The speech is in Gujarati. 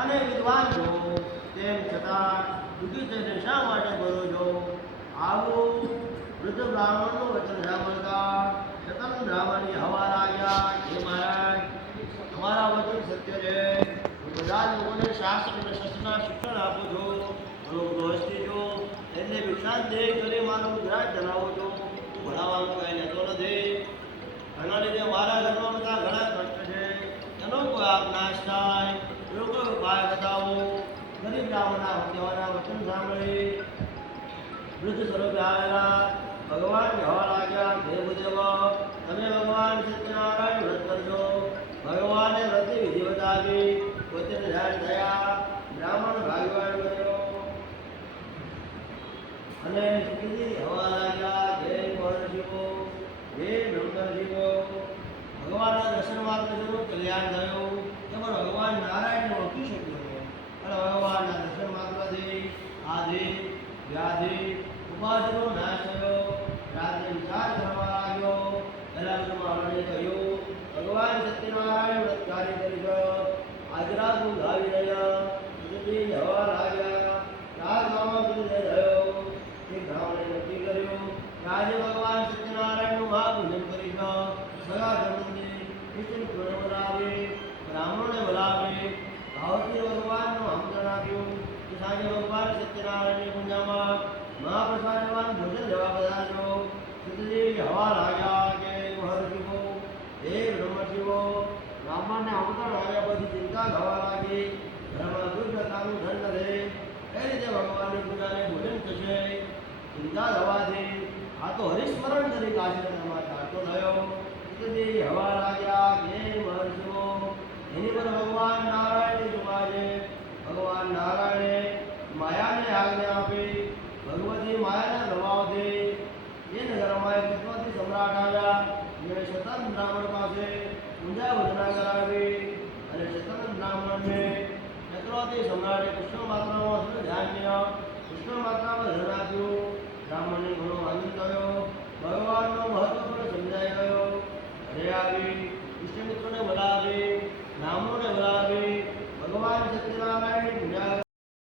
અને વિદ્વાન છો તેમ છતાં દુઃખી થઈને શા માટે કરો છો? આવું વૃદ્ધ બ્રાહ્મણનું વચન સાંભળતા સતન બ્રાહ્મણની હવા લાગ્યા, હે મહારાજ, તમારા વચન સત્ય છે. હું બધા લોકોને શાસ્ત્ર અને શસ્ત્રના શિક્ષણ આપું છું. હું ગૃહસ્થી છું, એમને ભિક્ષા દે કરી મારું ગુજરાત ચલાવું છું. હું ભણાવવાનું કંઈ લેતો નથી. એના લીધે મારા ઘરમાં બધા ઘણા કષ્ટ છે. એનો કોઈ આપ નાશ થાય એવો કોઈ ઉપાય બતાવો. ગરીબ બ્રાહ્મણના કહેવાના વચન સાંભળી વૃદ્ધ સ્વરૂપે આવેલા ભગવાન કહેવા લાગ્યા, હે ભૂદેવ, તમે ભગવાન સત્યનારાયણ વ્રત કરજો. ભગવાને વ્રતની વિધિ બતાવી, પોતે ધ્યાન થયા, બ્રાહ્મણ ભાગવાન બન્યો અને સુખીથી હવા લાગ્યા, હે મહર્ષિઓ, હે બ્રહ્મર્ષિઓ, ભગવાનના દર્શન માત્ર જેનું કલ્યાણ થયું. તેમાં ભગવાન નારાયણને ઓળખી શક્યો નહીં. અને ભગવાનના દર્શન માત્રથી આધિ વ્યાધિ ઉપાધિનો નાશ થયો. રાત્રે વિચાર કરવા લાગ્યો. પહેલા બધું કહ્યું, ભગવાન સત્યનારાયણ વ્રત કાર્ય કરી આજ રાત હું ગાવી રહ્યા. સુધી હવા લાગ્યા, રાત ગામમાં સુધી થયો. એક બ્રાહ્મણે નક્કી કર્યું કે આજે ભગવાન સત્યનારાયણનું મહાપૂજન કરીશ. સગા સંબંધી કૃષ્ણ બોલાવી, બ્રાહ્મણોને બોલાવી ભાવથી ભગવાનનું આમંત્રણ આપ્યું કે સાંજે ભગવાન સત્યનારાયણની પૂજામાં મહાપ્રસાદવાન ભોજન લેવા પધારજો. સુધી હવા લાગ્યા, કે મહર્ષિઓ, હે બ્રહ્મર્ષિઓ, બ્રાહ્મણને આમંત્રણ આવ્યા પછી ચિંતા થવા લાગી. ઘરમાં દુઃખ પ્રકારનું ધન નથી. એ રીતે ભગવાનની પૂજાને ભોજન થશે. ચિંતા થવાથી આ તો હરિસ્મરણ તરીકે આશ્રમમાં ચાલતો થયો. સુધી હવા લાગ્યા, હે મહર્ષિઓ, એની પર ભગવાન નારાયણની કૃપા છે. ભગવાન નારાયણે માયાને આજ્ઞા આપી. ભગવતી માયાના પ્રભાવથી એ નગરમાં એક ચક્રવર્તી સમ્રાટ આવ્યા. જેણે સતન બ્રાહ્મણ પાસે પૂજા વંદના કરાવી. અને સતન બ્રાહ્મણને ચક્રવર્તી સમ્રાટે કૃષ્ણ માત્રામાં ધ્યાન કૃષ્ણ માત્રામાં ધન આપ્યું. બ્રાહ્મણને ઘણો આનંદ થયો. ભગવાનનો મહત્વ